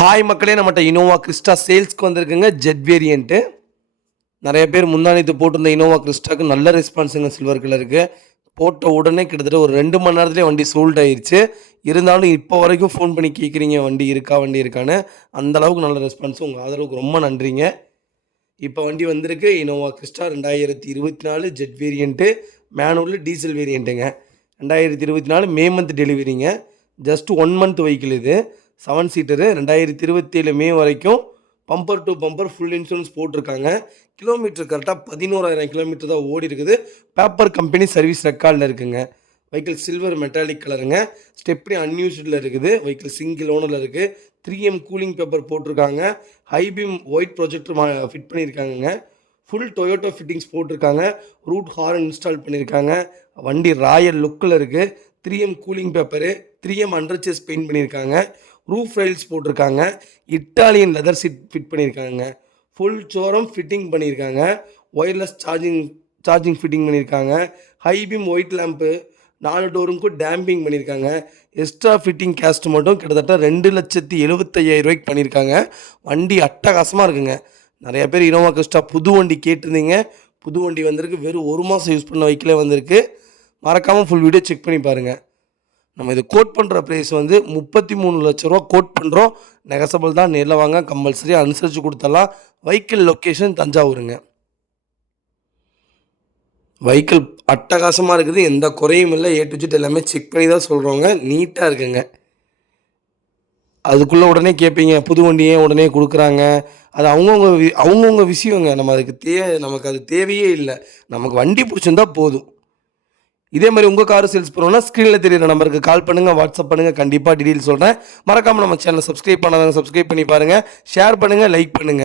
Hi மக்களே, நம்மகிட்ட Innova Crysta சேல்ஸ்க்கு வந்திருக்குங்க. ஜெட் வேரியண்ட்டு நிறைய பேர் முந்தானத்து போட்டிருந்த இனோவா கிறிஸ்டாக்கு நல்ல ரெஸ்பான்ஸுங்க. சில்வர் கலருக்கு போட்ட உடனே கிட்டத்தட்ட ஒரு 2 மணி நேரத்துலேயே வண்டி சோல்ட் ஆயிடுச்சு. இருந்தாலும் இப்போ வரைக்கும் ஃபோன் பண்ணி கேட்குறீங்க வண்டி இருக்கான்னு. அந்தளவுக்கு நல்ல ரெஸ்பான்ஸு. உங்கள் ஆதரவுக்கு ரொம்ப நன்றிங்க. இப்போ வண்டி வந்திருக்கு இனோவா கிறிஸ்டா 2024 ஜெட் வேரியண்ட்டு, மேனுவல் டீசல் வேரியண்ட்டுங்க. 2024 மே மந்த் டெலிவரிங்க. ஜஸ்ட் 1 மந்த் வெஹிக்கிள் இது. 7 சீட்டரு. 2027 மே வரைக்கும் bumper to bumper full insurance போட்டிருக்காங்க. கிலோமீட்டர் கரெக்டாக 11,000 கிலோமீட்டர் தான் ஓடி இருக்குது. பேப்பர் கம்பெனி சர்வீஸ் ரெக்கார்டில் இருக்குங்க. வெஹிக்கிள் சில்வர் மெட்டாலிக் கலருங்க. ஸ்டெப்னி அன்யூஸ்டில் இருக்குது. வெஹிக்கிள் சிங்கிள் ஓனரில் இருக்குது. 3M கூலிங் பேப்பர் போட்டிருக்காங்க. ஹைபீம் ஒயிட் ப்ரொஜெக்டர் ஃபிட் பண்ணியிருக்காங்கங்க. ஃபுல் டொயோட்டோ ஃபிட்டிங்ஸ் போட்டிருக்காங்க. ரூட் ஹார்ன் இன்ஸ்டால் பண்ணியிருக்காங்க. வண்டி ராயல் லுக்கில் இருக்குது. 3M cooling paper, 3M under chassis paint பண்ணியிருக்காங்க. ரூஃப் ரைல்ஸ் போட்டிருக்காங்க. இட்டாலியன் லெதர் சீட் ஃபிட் பண்ணியிருக்காங்க. ஃபுல் சோரம் ஃபிட்டிங் பண்ணியிருக்காங்க. ஒயர்லெஸ் சார்ஜிங் ஃபிட்டிங் பண்ணியிருக்காங்க. ஹைபீம் ஒயிட் லேம்ப்பு 4 டோருக்கும் டேம்பிங் பண்ணியிருக்காங்க. எக்ஸ்ட்ரா ஃபிட்டிங் கேஸ்ட் மட்டும் கிட்டத்தட்ட 2,75,000 பண்ணியிருக்காங்க. வண்டி அட்டகாசமாக இருக்குங்க. நிறைய பேர் இனோவா கிறிஸ்டா புது வண்டி கேட்டிருந்தீங்க. புது வண்டி வந்திருக்கு. வெறும் 1 மாதம் யூஸ் பண்ண வெஹிக்கிளே வந்திருக்கு. மறக்காமல் ஃபுல் வீடியோ செக் பண்ணி பாருங்கள். நம்ம இது கோட் பண்ணுற ப்ரைஸ் 33 லட்ச ரூபா கோட் பண்ணுறோம். நெகசபிள் தான். நேரில் வாங்க, கம்பல்சரி அனுசரித்து கொடுத்துடலாம். Vehicle location தஞ்சாவூருங்க. வெஹிக்கிள் அட்டகாசமாக இருக்குது. எந்த குறையும் இல்லை. A to Z எல்லாமே செக் பண்ணி தான் சொல்கிறோங்க. நீட்டாக இருக்குங்க. அதுக்குள்ளே உடனே கேட்பீங்க புது வண்டியே உடனே கொடுக்குறாங்க. அது அவங்கவுங்க விஷயங்க. நமக்கு அது தேவையே இல்லை. நமக்கு வண்டி பிடிச்சிருந்தா போதும். இதே மாதிரி உங்கள் கார் சேல்ஸ் பண்ணணும்னா ஸ்க்ரீனில் தெரியுற நம்பருக்கு கால் பண்ணுங்கள், வாட்ஸ்அப் பண்ணுங்கள். கண்டிப்பாக டீட்டெயில் சொல்கிறேன். மறக்காமல் நம்ம சேனலை சப்ஸ்கிரைப் பண்ணாதவங்க சப்ஸ்கிரைப் பண்ணி பாருங்கள். ஷேர் பண்ணுங்கள், லைக் பண்ணுங்கள்.